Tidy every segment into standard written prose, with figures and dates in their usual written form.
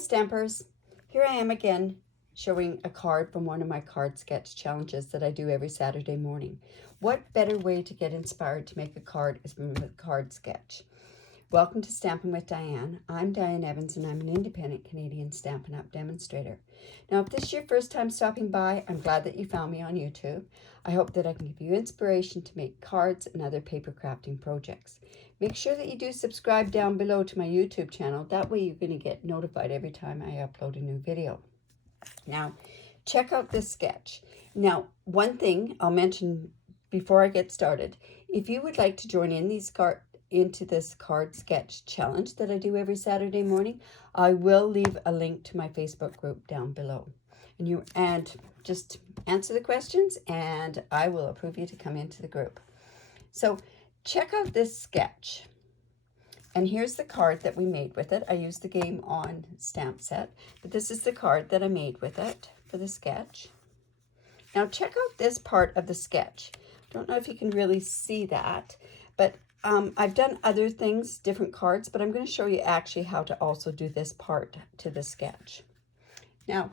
Stampers, here I am again showing a card from one of my card sketch challenges that I do every Saturday morning. What better way to get inspired to make a card is from a card sketch. Welcome to Stampin' with Diane. I'm Diane Evans and I'm an independent Canadian Stampin' Up Demonstrator. Now if this is your first time stopping by, I'm glad that you found me on YouTube. I hope that I can give you inspiration to make cards and other paper crafting projects. Make sure that you do subscribe down below to my YouTube channel. That way you're going to get notified every time I upload a new video. Now, check out this sketch. Now, one thing I'll mention before I get started. If you would like to join in into this card sketch challenge that I do every Saturday morning, I will leave a link to my Facebook group down below. And just answer the questions and I will approve you to come into the group. So check out this sketch. And here's the card that we made with it. I used the Game On stamp set, but this is the card that I made with it for the sketch. Now check out this part of the sketch. Don't know if you can really see that, but I've done other things, different cards, but I'm going to show you actually how to also do this part to the sketch. Now,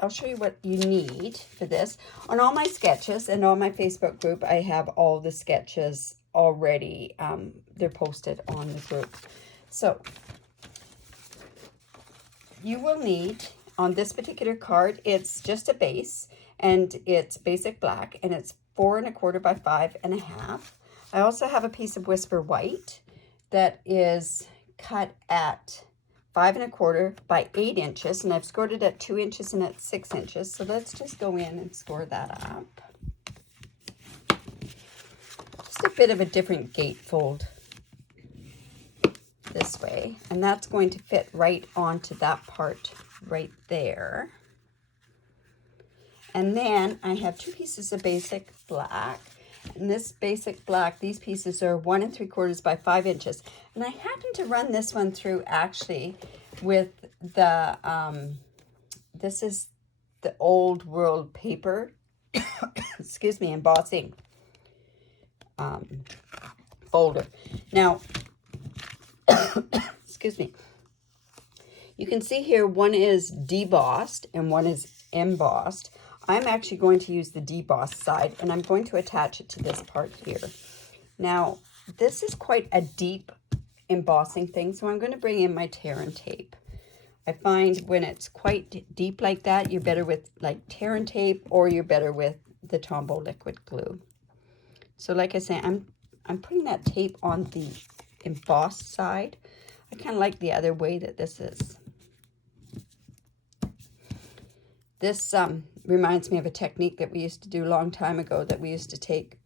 I'll show you what you need for this. On all my sketches and on my Facebook group, I have all the sketches already. They're posted on the group. So, you will need, on this particular card, it's just a base, and it's basic black, and it's 4 1/4 by 5 1/2. I also have a piece of Whisper White that is cut at 5 1/4 by 8 inches, and I've scored it at 2 inches and at 6 inches. So let's just go in and score that up. Just a bit of a different gatefold this way, and that's going to fit right onto that part right there. And then I have 2 pieces of basic black. And this basic black, these pieces are 1 3/4 by 5 inches. And I happen to run this one through actually with the, this is the Old World paper, excuse me, embossing folder. Now, excuse me, you can see here one is debossed and one is embossed. I'm actually going to use the debossed side, and I'm going to attach it to this part here. Now, this is quite a deep embossing thing, so I'm going to bring in my tear and tape. I find when it's quite deep like that, you're better with like tear and tape, or you're better with the Tombow liquid glue. So like I say, I'm putting that tape on the embossed side. I kind of like the other way that this is. This reminds me of a technique that we used to do a long time ago, that we used to take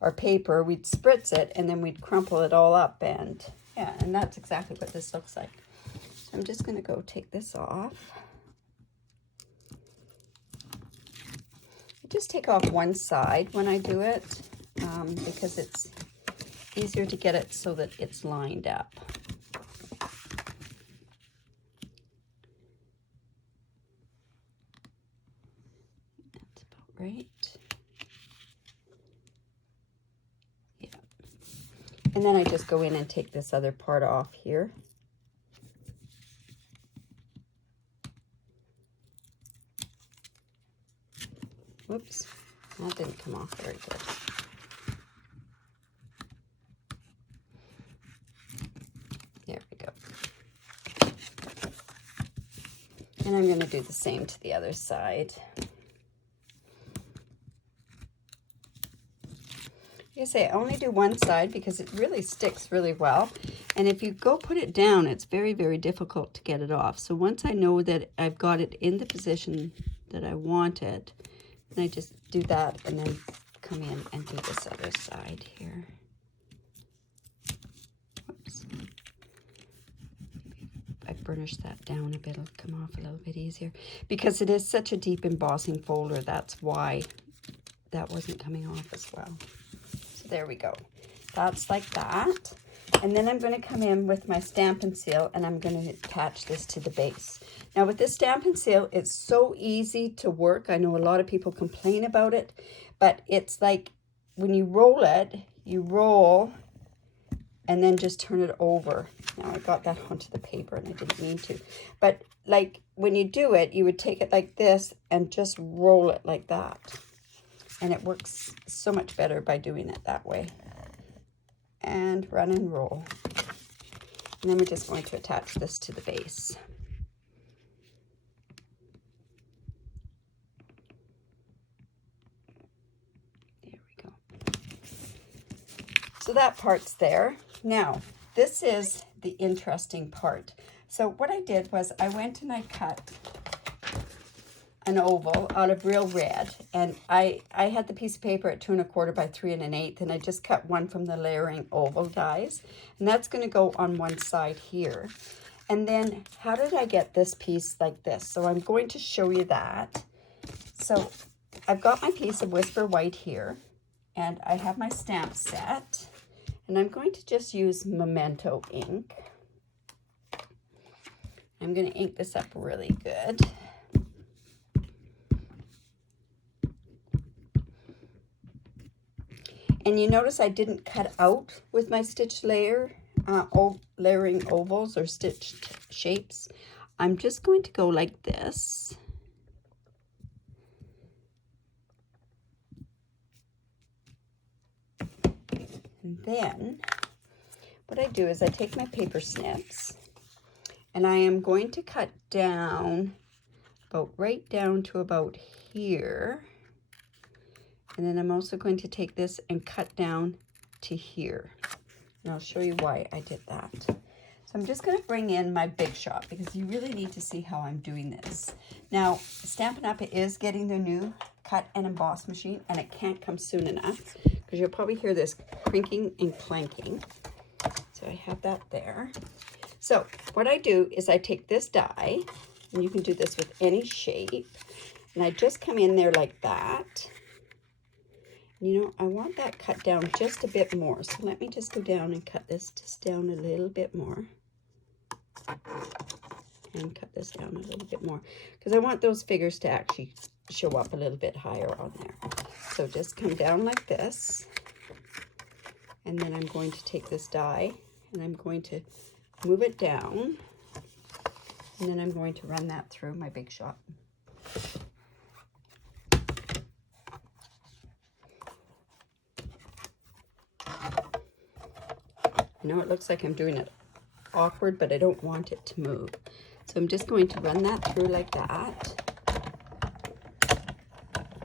our paper, we'd spritz it, and then we'd crumple it all up, and yeah, and that's exactly what this looks like. So I'm just going to go take this off. I just take off one side when I do it, because it's easier to get it so that it's lined up. Right? Yeah. And then I just go in and take this other part off here. Whoops, that didn't come off very good. There we go. And I'm going to do the same to the other side. Like I say, I only do one side because it really sticks really well. And if you go put it down, it's very, very difficult to get it off. So once I know that I've got it in the position that I want it, then I just do that and then come in and do this other side here. Whoops. If I burnish that down a bit, it'll come off a little bit easier. Because it is such a deep embossing folder, that's why that wasn't coming off as well. There we go. That's like that. And then I'm going to come in with my Stampin' Seal, and I'm going to attach this to the base. Now with this Stampin' Seal, it's so easy to work. I know a lot of people complain about it, but it's like when you roll it, you roll and then just turn it over. Now I got that onto the paper and I didn't mean to. But like when you do it, you would take it like this and just roll it like that. And it works so much better by doing it that way. And run and roll. And then we're just going to attach this to the base. There we go. So that part's there. Now, this is the interesting part. So what I did was I went and I cut an oval out of real red, and I had the piece of paper at 2 1/4 by 3 1/8, and I just cut one from the layering oval dies, and that's going to go on one side here. And then how did I get this piece like this? So I'm going to show you that. So I've got my piece of Whisper White here, and I have my stamp set, and I'm going to just use Memento ink. I'm going to ink this up really good. And you notice I didn't cut out with my stitch layer, layering ovals or stitched shapes. I'm just going to go like this. And then what I do is I take my paper snips and I am going to cut down about right down to about here. And then I'm also going to take this and cut down to here. And I'll show you why I did that. So I'm just going to bring in my Big Shot because you really need to see how I'm doing this. Now, Stampin' Up! Is getting their new cut and emboss machine, and it can't come soon enough because you'll probably hear this crinking and clanking. So I have that there. So what I do is I take this die, and you can do this with any shape, and I just come in there like that. You know, I want that cut down just a bit more. So let me just go down and cut this just down a little bit more. And cut this down a little bit more. Because I want those figures to actually show up a little bit higher on there. So just come down like this. And then I'm going to take this die and I'm going to move it down. And then I'm going to run that through my Big Shot. I know it looks like I'm doing it awkward, but I don't want it to move. So I'm just going to run that through like that.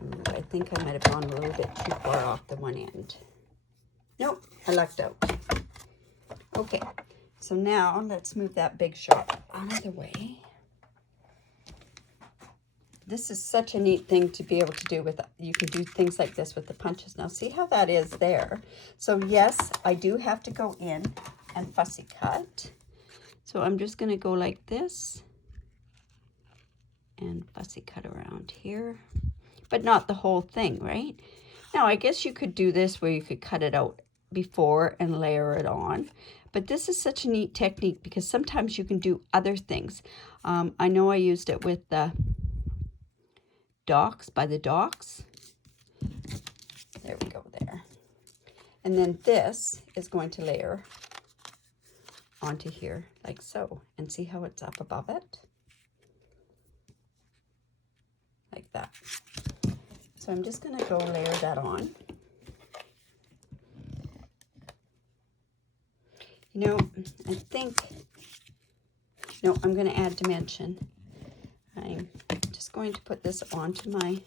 Ooh, I think I might have gone a little bit too far off the one end. Nope, I lucked out. Okay, so now let's move that Big Shot out of the way. This is such a neat thing to be able to do with, you can do things like this with the punches. Now see how that is there. So yes, I do have to go in and fussy cut. So I'm just going to go like this and fussy cut around here, but not the whole thing, right? Now I guess you could do this where you could cut it out before and layer it on. But this is such a neat technique because sometimes you can do other things. I know I used it with the Docks by the Docks. There we go there. And then this is going to layer onto here like so. And see how it's up above it? Like that. So I'm just going to go layer that on. You know, I think, no, I'm going to add dimension. I'm just going to put this onto my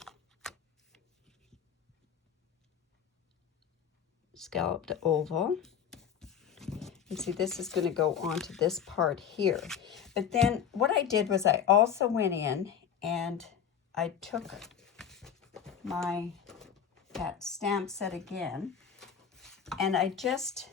scalloped oval. And see, this is going to go onto this part here. But then what I did was I also went in and I took that stamp set again, and I just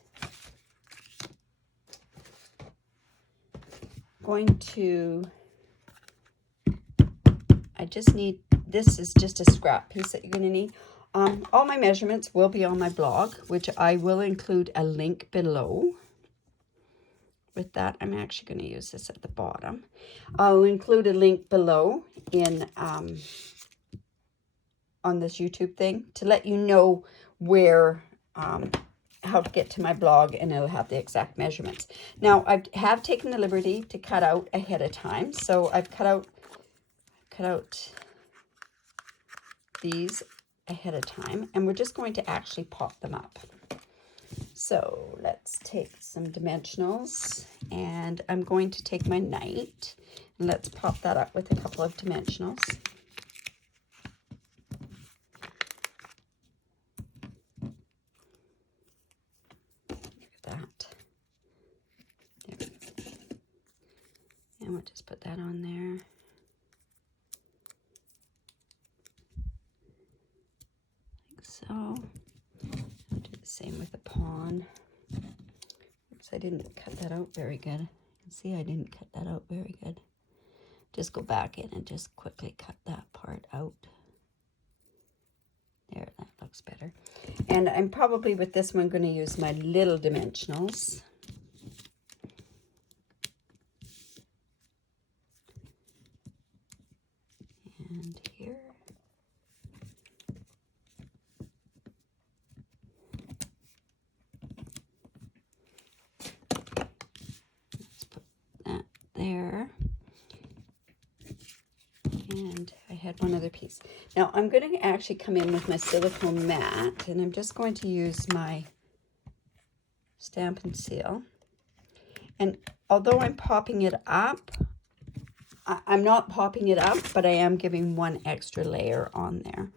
need, this is just a scrap piece that you're going to need. All my measurements will be on my blog, which I will include a link below. With that, I'm actually going to use this at the bottom. I'll include a link below in on this YouTube thing to let you know where, how to get to my blog, and it'll have the exact measurements. Now, I have taken the liberty to cut out ahead of time. So I've cut out these ahead of time, and we're just going to actually pop them up. So let's take some dimensionals, and I'm going to take my knight, and let's pop that up with a couple of dimensionals. And we'll just put that on there. Like so. I'll do the same with the pawn. Oops, I didn't cut that out very good. You can see I didn't cut that out very good. Just go back in and just quickly cut that part out. There, that looks better. And I'm probably with this one going to use my little dimensionals. And here. Let's put that there. And I had one other piece. Now I'm going to actually come in with my silicone mat, and I'm just going to use my Stampin' Seal. And although I'm popping it up, I'm not popping it up, but I am giving one extra layer on there.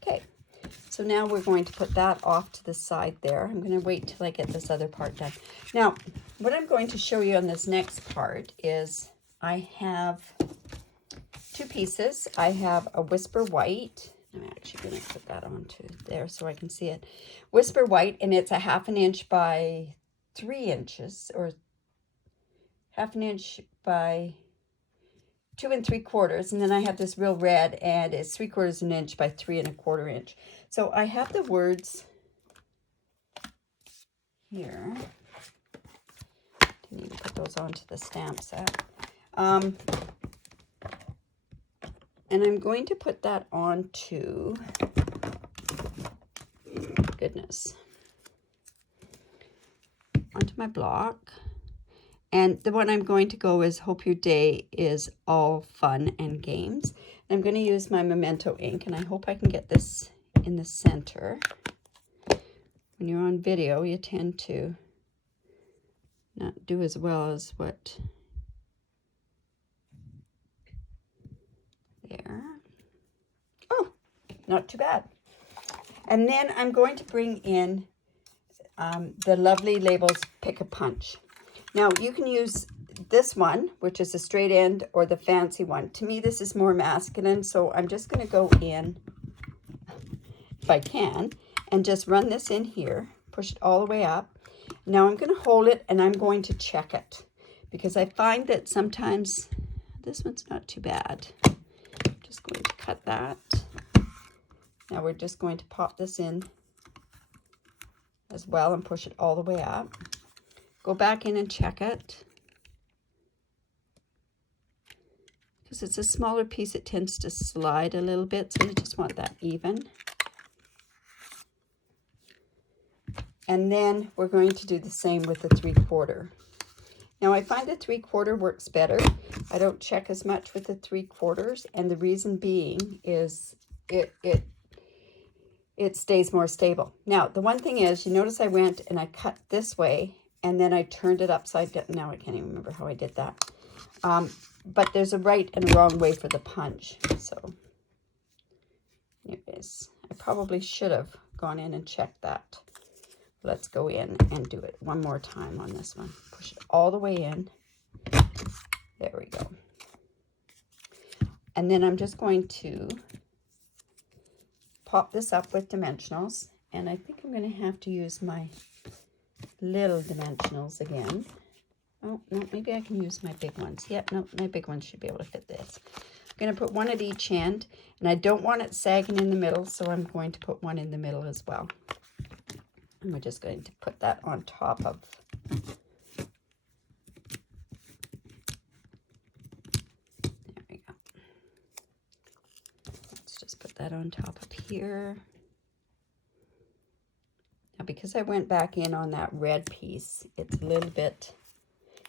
Okay, so now we're going to put that off to the side there. I'm going to wait till I get this other part done. Now, what I'm going to show you on this next part is I have two pieces. I have a Whisper White. I'm actually going to put that onto there so I can see it. Whisper White, and it's a 1/2 inch by 3 inches, or 1/2 inch by 2 3/4, and then I have this real red, and it's 3/4 inch by 3 1/4 inch. So I have the words here. Didn't even put those onto the stamp set. And I'm going to put that onto, goodness, onto my block. And the one I'm going to go is Hope Your Day is All Fun and Games. And I'm going to use my Memento ink, and I hope I can get this in the center. When you're on video, you tend to not do as well as what... There. Oh, not too bad. And then I'm going to bring in the lovely Labels Pick a Punch. Now, you can use this one, which is a straight end, or the fancy one. To me, this is more masculine, so I'm just going to go in, if I can, and just run this in here, push it all the way up. Now I'm going to hold it, and I'm going to check it, because I find that sometimes this one's not too bad. I'm just going to cut that. Now we're just going to pop this in as well and push it all the way up. Go back in and check it. Because it's a smaller piece, it tends to slide a little bit, so you just want that even. And then we're going to do the same with the 3/4. Now I find the 3/4 works better. I don't check as much with the 3/4, and the reason being is it stays more stable. Now the one thing is, you notice I went and I cut this way, and then I turned it upside down. Now I can't even remember how I did that. But there's a right and a wrong way for the punch. So anyways, I probably should have gone in and checked that. Let's go in and do it one more time on this one. Push it all the way in. There we go. And then I'm just going to pop this up with dimensionals. And I think I'm going to have to use my little dimensionals again. Oh, no, maybe I can use my big ones. Yeah, no, my big ones should be able to fit this. I'm going to put one at each end. And I don't want it sagging in the middle, so I'm going to put one in the middle as well. And we're just going to put that on top of there we go. Let's just put that that on top of here. Now, because I went back in on that red piece, it's a little bit,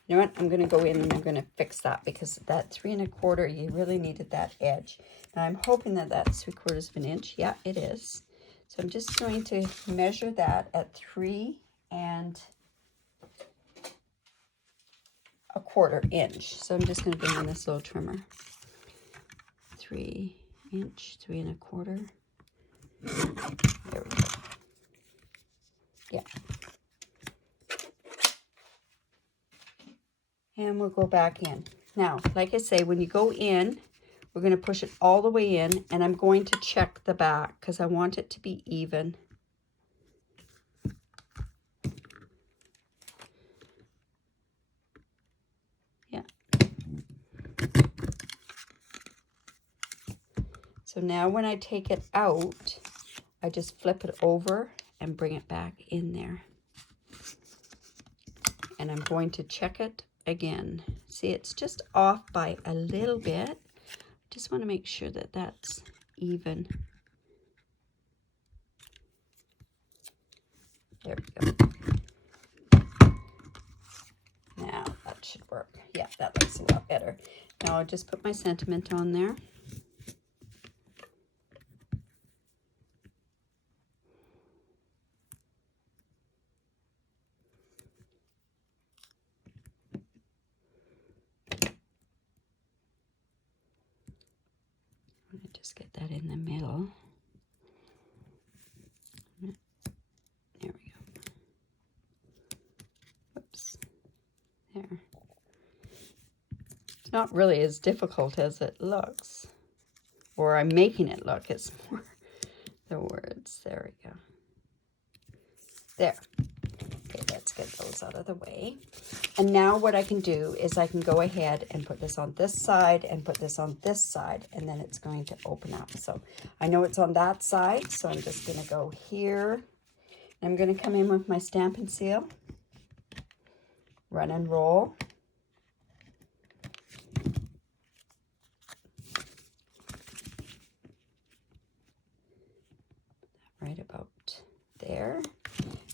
you know what, I'm going to go in and I'm going to fix that, because that 3 1/4, you really needed that edge. Now, I'm hoping that that's 3/4 of an inch. Yeah, it is. So I'm just going to measure that at 3 1/4 inch. So I'm just going to bring in this little trimmer. 3 inch, 3 1/4. There we go. Yeah. And we'll go back in. Now, like I say, when you go in, we're going to push it all the way in, and I'm going to check the back because I want it to be even. Yeah. So now when I take it out, I just flip it over and bring it back in there. And I'm going to check it again. See, it's just off by a little bit. Just want to make sure that that's even. There we go. Now that should work. Yeah, that looks a lot better. Now I'll just put my sentiment on there. Just get that in the middle. There we go. Whoops. There. It's not really as difficult as it looks. Or I'm making it look. It's more the words. There we go. There. Okay, let's get those out of the way. And now what I can do is I can go ahead and put this on this side and put this on this side, and then it's going to open up. So I know it's on that side, so I'm just going to go here. I'm going to come in with my Stampin' Seal, run and roll. Right about there.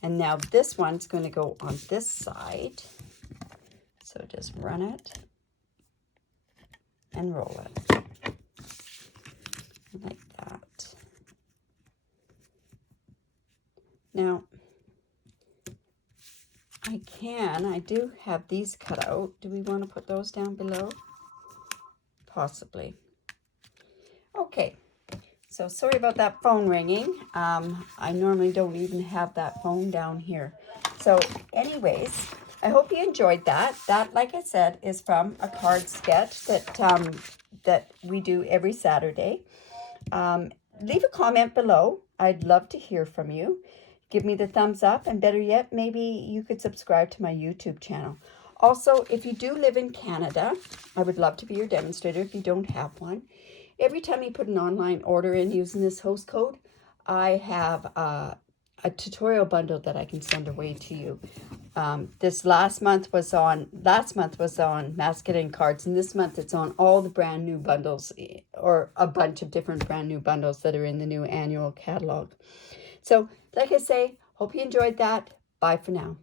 And now this one's going to go on this side. So just run it and roll it like that. Now, I do have these cut out. Do we want to put those down below? Possibly. Okay. So sorry about that phone ringing. I normally don't even have that phone down here. So anyways, I hope you enjoyed that. That, like I said, is from a card sketch that we do every Saturday. Leave a comment below. I'd love to hear from you. Give me the thumbs up, and better yet, maybe you could subscribe to my YouTube channel. Also, if you do live in Canada, I would love to be your demonstrator if you don't have one. Every time you put an online order in using this host code, I have a tutorial bundle that I can send away to you. This last month was on masking cards, and this month it's on all the brand new bundles, or a bunch of different brand new bundles that are in the new annual catalog. So, like I say, hope you enjoyed that. Bye for now.